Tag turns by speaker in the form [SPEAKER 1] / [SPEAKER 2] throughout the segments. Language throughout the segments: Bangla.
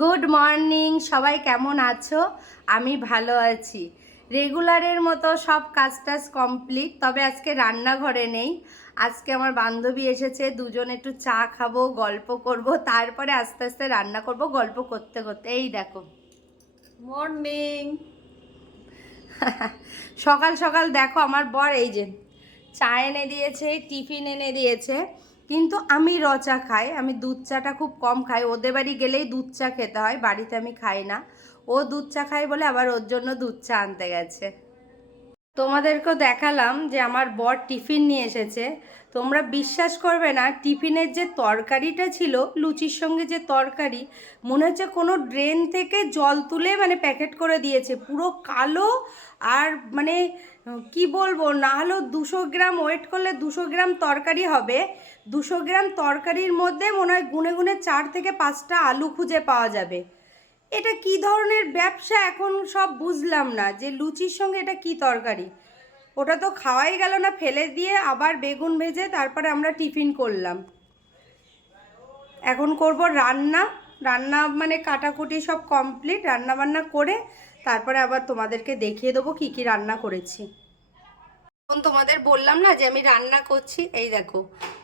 [SPEAKER 1] গুড মর্নিং সবাই কেমন আছো? আমি ভালো আছি। রেগুলারের মতো সব কাজ টাজ কমপ্লিট তবে আজকে রান্নাঘরে নেই। আজকে আমার বান্ধবী এসেছে দুজন একটু চা খাব গল্প করব তারপরে আস্তে আস্তে রান্না করব গল্প করতে করতে। এই দেখো।
[SPEAKER 2] মর্নিং
[SPEAKER 1] সকাল সকাল দেখো আমার বর এই যে চা এনে দিয়েছে টিফিন এনে দিয়েছে। কিন্তু আমি র চা খাই, আমি দুধ চাটা খুব কম খাই। ওদের বাড়ি গেলেই দুধ চা খেতে হয়, বাড়িতে আমি খাই না। ও দুধ চা খাই বলে আবার ওর জন্য দুধ চা আনতে গেছে। তোমাদেরকেও দেখালাম যে আমার বর টিফিন নিয়ে এসেছে। তোমরা বিশ্বাস করবে না, টিফিনের যে তরকারিটা ছিল, লুচির সঙ্গে যে তরকারি, মনে হচ্ছে কোনো ড্রেন থেকে জল তুলে মানে প্যাকেট করে দিয়েছে। পুরো কালো আর মানে কি বলব? না হলেও দুশো গ্রাম ওয়েট করলে দুশো গ্রাম তরকারি হবে। দুশো গ্রাম তরকারির মধ্যে মনে হয় গুনে গুনে চার থেকে পাঁচটা আলু খুঁজে পাওয়া যাবে। এটা কি ধরনের ব্যবসা? এখন সব বুঝলাম না যে লুচির সঙ্গে এটা কি তরকারি? ওটা তো খাওয়াই গেল না, ফেলে দিয়ে আবার বেগুন ভেজে তারপরে আমরা টিফিন করলাম। এখন করব রান্না। রান্না মানে কাটাকুটি সব কমপ্লিট রান্না বান্না করে তারপরে আবার তোমাদেরকে দেখিয়ে দেবো কি কি রান্না করেছি। এখন তোমাদের বললাম না যে আমি রান্না করছি? এই দেখো,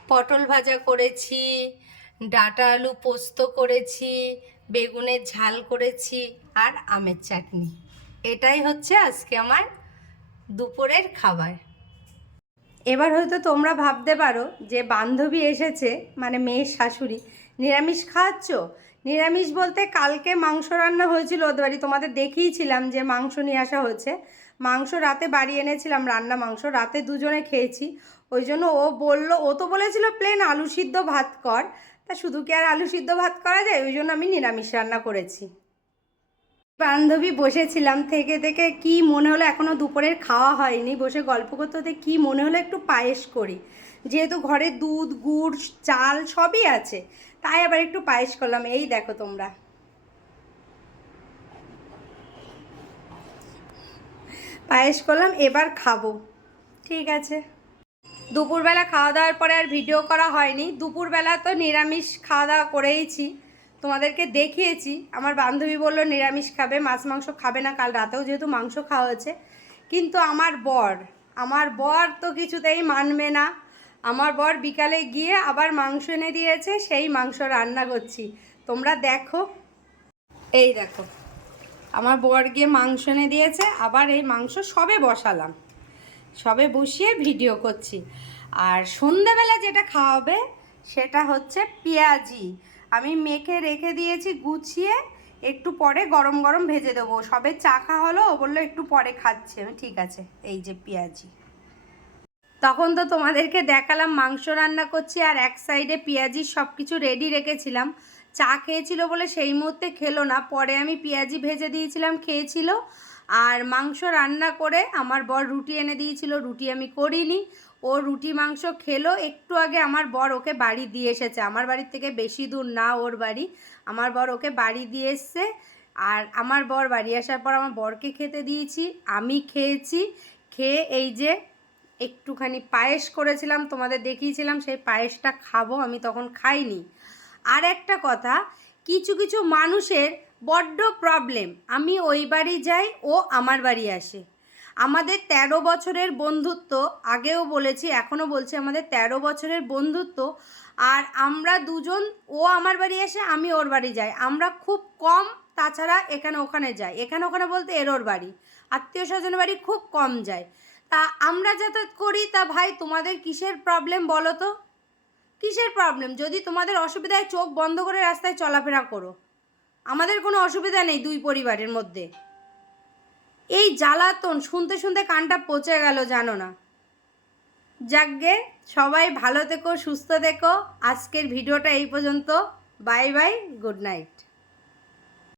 [SPEAKER 1] পটল ভাজা করেছি, ডাটা আলু পোস্ত করেছি, বেগুনের ঝাল করেছি আর আমের চাটনি। এটাই হচ্ছে আজকে আমার দুপুরের খাবার। এবার হয়তো তোমরা ভাবতে পারো যে বান্ধবী এসেছে মানে মেয়ের শাশুড়ি। নিরামিষ খাওয়াচ্ছ নিরামিষ বলতে কালকে মাংস রান্না হয়েছিল ওদের বাড়ি। তোমাদের দেখিয়েছিলাম যে মাংস নিয়ে আসা হয়েছে। মাংস রাতে বাড়ি এনেছিলাম, রান্না মাংস। রাতে দুজনে খেয়েছি। ওই জন্য ও বলল, ও তো বলেছিল প্লেন আলু সিদ্ধ ভাত কর। তা শুধু কি আর আলু সিদ্ধ ভাত করা যায়? ওই জন্য আমি নিরামিষ রান্না করেছি। বান্ধবী বসেছিলাম থেকে থেকে, কি মনে হলো এখনও দুপুরের খাওয়া হয়নি? বসে গল্প করতে করতে কী মনে হলো একটু পায়েস করি। যেহেতু ঘরে দুধ, গুড়, চাল সবই আছে, তাই আবার একটু পায়েস করলাম। এই দেখো তোমরা। পায়েস করলাম, এবার খাব। ঠিক আছে? দুপুরবেলা খাওয়া দাওয়ার পরে আর ভিডিও করা হয়নি। দুপুরবেলা তো নিরামিষ খাওয়া দাওয়া করেইছি। তোমাদেরকে দেখিয়েছি। আমার বান্ধবী বলল, নিরামিষ খাবে, মাছ মাংস খাবে না, কাল রাতেও যেহেতু মাংস খাওয়া হয়েছে। কিন্তু আমার বর আমার বর তো কিছুতেই মানবে না। আমার বর বিকালে গিয়ে আবার মাংস এনে দিয়েছে, সেই মাংস রান্না করছি। তোমরা দেখো। এই দেখো। আমার বর গিয়ে মাংস এনে দিয়েছে, আবার এই মাংস সবে বসালাম। সবে বসিয়ে ভিডিও করছি। আর সন্ধ্যাবেলা যেটা খাওয়াবে সেটা হচ্ছে পেঁয়াজি। আমি মেখে রেখে দিয়েছি, গুছিয়ে একটু পরে গরম গরম ভেজে দেবো। সবে চা হলো, ও বলল একটু পরে খাচ্ছে। আমি ঠিক আছে, এই যে পেঁয়াজি। তখন তো তোমাদেরকে দেখালাম, মাংস রান্না করছি আর এক সাইডে পেঁয়াজি সব কিছু রেডি রেখেছিলাম। চা খেয়েছিল বলে সেই মুহূর্তে খেলো না। পরে আমি পেঁয়াজি ভেজে দিয়েছিলাম, খেয়েছিল। আর মাংস রান্না করে আমার বর রুটি এনে দিয়েছিল। রুটি আমি করিনি। ও রুটি মাংস খেলো। একটু আগে আমার বর ওকে বাড়ি দিয়ে এসেছে। আমার বাড়ির থেকে বেশি দূর না ওর বাড়ি। আমার বর ওকে বাড়ি দিয়ে এসছে। আর আমার বর বাড়ি আসার পর আমার বরকে খেতে দিয়েছি। আমি খেয়েছি। খেয়ে এই যে একটুখানি পায়েস করেছিলাম, তোমাদের দেখিয়েছিলাম, সেই পায়েসটা খাব। আমি তখন খাইনি। আর একটা কথা, কিছু কিছু মানুষের বড্ড প্রবলেম আমি ওই বাড়ি যাই, ও আমার বাড়ি আসে। আমাদের ১৩ বছরের বন্ধুত্ব, আগেও বলেছি, এখনও বলছি, আমাদের ১৩ বছরের বন্ধুত্ব, আর আমরা দুজন, ও আমার বাড়ি আসে, আমি ওর বাড়ি যাই। আমরা খুব কম, তাছাড়া এখানে ওখানে যাই। এখানে ওখানে বলতে এর ওর বাড়ি। আত্মীয় স্বজনের বাড়ি খুব কম যায়। তা আমরা যাতায়াত করি, তা ভাই, তোমাদের কিসের প্রবলেম বলো তো? কিসের প্রবলেম যদি তোমাদের অসুবিধায় চোখ বন্ধ করে রাস্তায় চলাফেরা করো। আমাদের কোনো অসুবিধা নেই দুই পরিবারের মধ্যে। এই জ্বালাতন শুনতে শুনতে কানটা পচে গেল, জানো না। যাকগে, সবাই ভালো থেকো, সুস্থ থেকো। আজকের ভিডিওটা এই পর্যন্ত। Bye bye, good night.